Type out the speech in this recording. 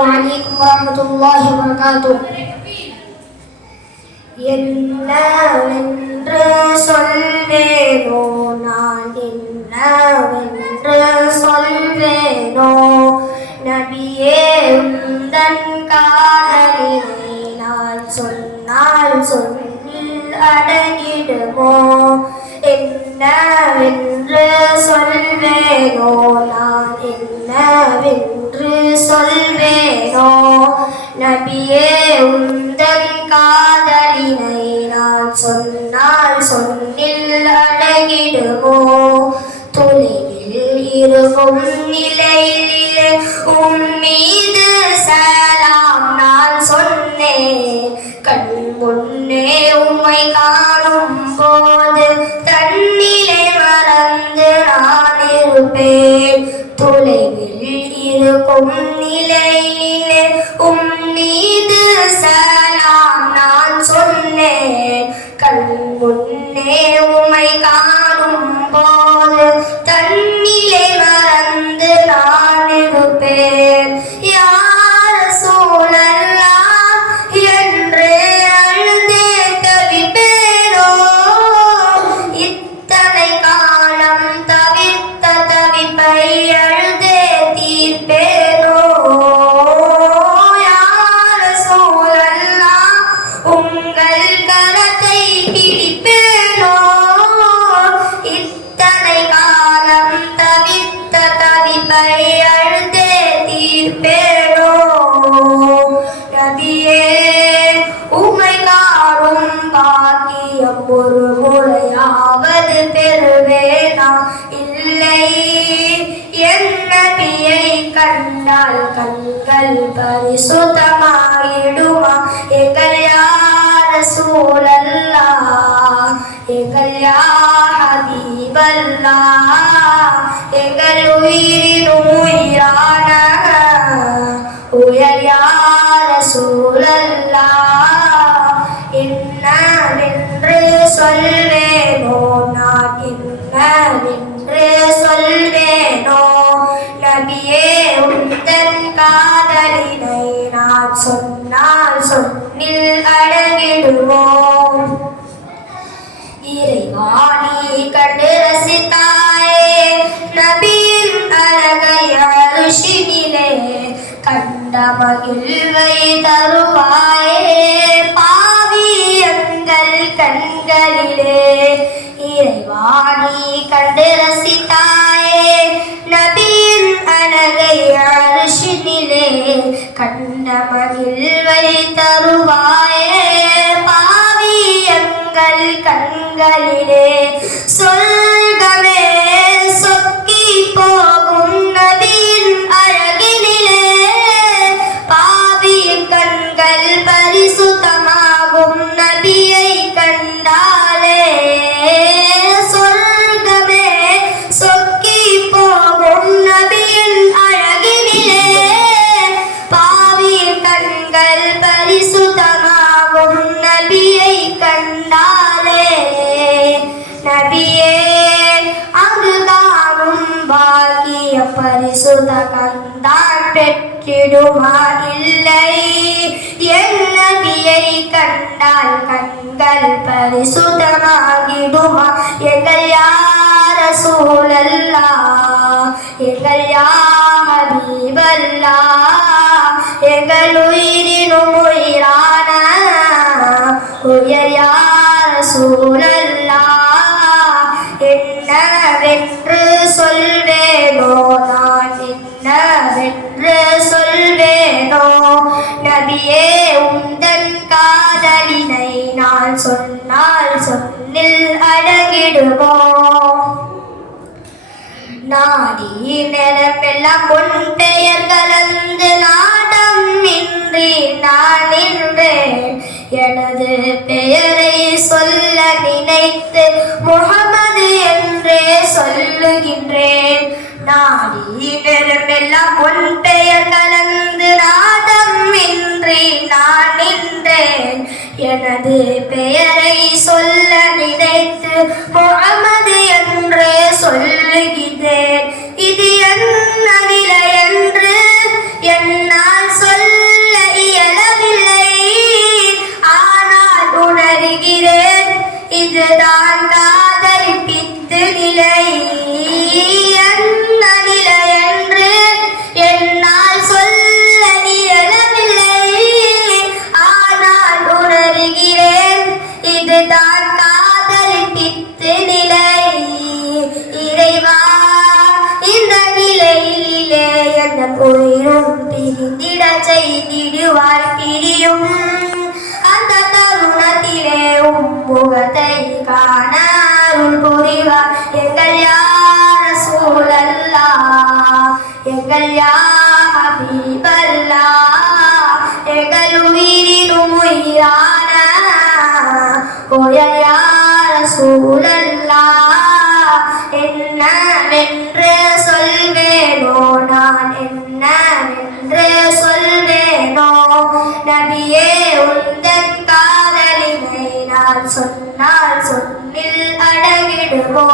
عليكم ورحمة الله وبركاته. என்னவென்று சொல்வேனோ நான், என்னவென்று சொல்வேனோ நபியே உந்தன் காதலினை நான் சொன்னால் சொல்லில் அடங்கிடுமோ. என்னவென்று சொல்வேனோ நான், என்னவென்று சொல்வேனோ நபியே உந்தன் காதலினை நான் சொன்னால் சொல்லில் அடங்கிடுமோ. தொலைவில் இருக்கும் நிலையிலே மீது சலாம் நான் சொன்னேன். கண் முன்னே உம்மை காணும் போது தன்னிலை மறந்து நான் இருப்பேன். தொலைவில் இருக்கும் நிலையிலே மீது சலாம் நான் சொன்னேன். கண் முன்னே உம்மை காணும் போது தன்னிலை மறந்து நான் இருப்பேன். யார் ரசூலல்லாஹ் என்று அழுதே தவிப்பேனோ, இத்தனை காலம் தவிர்த்த தவிப்பை அழுதே தீர்ப்பேனோ. யார் ரசூலல்லாஹ் உங்கள் கரத்தை பிடிப்பேனோ, இத்தனை காலம் தவிர்த்த தவிப்பை அழுதே தீர்ப்பேனோ. நபியே உம்மை காணும் பாக்கியம் ஒரு முறையாவது பெறுவேனா? இல்லை. என் நபியை கண்டால் கண்கள் பரிசுத்தமாகிடுமா? எங்கள் யா ரசூலல்லாஹ், எங்கள் யா ஹபீபல்லாஹ், எங்கள் உயிரினும் உயிரான உயர் யா ரசூலல்லாஹ். என்னவென்று சொல்வேனோ நான், என்னவென்று சொல்வேனோ நபியே உந்தன் காதலினை நான் சொன்னால் சொல்லில் அடங்கிடுவோம். இறைவாணி கண்டு ரசித்தாயே நபியின் அழகை அருஷினிலே, கண்ட மகிழ்வை தருவாயே பாவி எங்கள் கண்களிலே. இறைவாணி கண்டு ரசித்தாயே நபியின் அழகை அருஷினிலே, கண்ட மகிழ்வை தருவாயே பாவி எங்கள் கண்களிலே. சொல்கமே சொக்கி போகும் நபியின் அழகினிலே, பாவி கண்கள் பரிசுத்தமாகும் நபியை கண்டாலே. சொர்க்கமே சொக்கி போகும் நபியின் அழகினிலே, பாவி கண்கள் பரிசுத்தமாகும் நபியை கண்டாலே. நபியே அங்கு காணும் பாக்கிய பரிசுத்த கந்தான் பெற்றிடுமா? இல்லை. என் நபியை கண்டால் கண்கள் பரிசுத்தமாகிடுமா? எங்கள் யா ரசூலல்லாஹ், எங்கள் யா ஹபீபல்லாஹ், எங்கள் உயிரினும் உயிரான உயர் யா ரசூலல்லாஹ். என்னவென்று சொல்வேனோ நான், என்னவென்று சொல்வேனோ நபியே உந்தன் காதலினை நான் சொன்னால் சொல்லில் அடங்கிடுமோ. நாடி நிலமெல்லாம் பொன் பெயர் கலந்து நாடம் இன்றி நான் நின்றேன். எனது பெயரை சொல்ல நினைத்து முஹம்மது என்றே சொல்லுகின்றேன். நாடி நிலமெல்லாம் பொன் பெயர் கலந்து நாடம் இன்றி நான் நின்றேன். எனது பெயரை சொல்ல நினைத்து முஹம்மது என்றே சொல்லுகிறேன். இது என்ன நிலை என்று என்னால் சொல்ல தீந்திட செய்திடுவாய் பிரியும் அந்த தருணத்திலே முகத்தை காண அருள் புரிவார் எங்கள் யா ரசூலல்லாஹ் எங்கள் யா ஹபீபல்லாஹ் எங்கள் உயிரினும் உயிரான ஓயல் யா ரசூலல்லாஹ் என்னவென்று சொல்வேனோ நான் என்னவென்று சொல்வேனோ நபியே உந்தன் காதலினை நான் சொன்னால் சொல்லில் அடங்கிடுமோ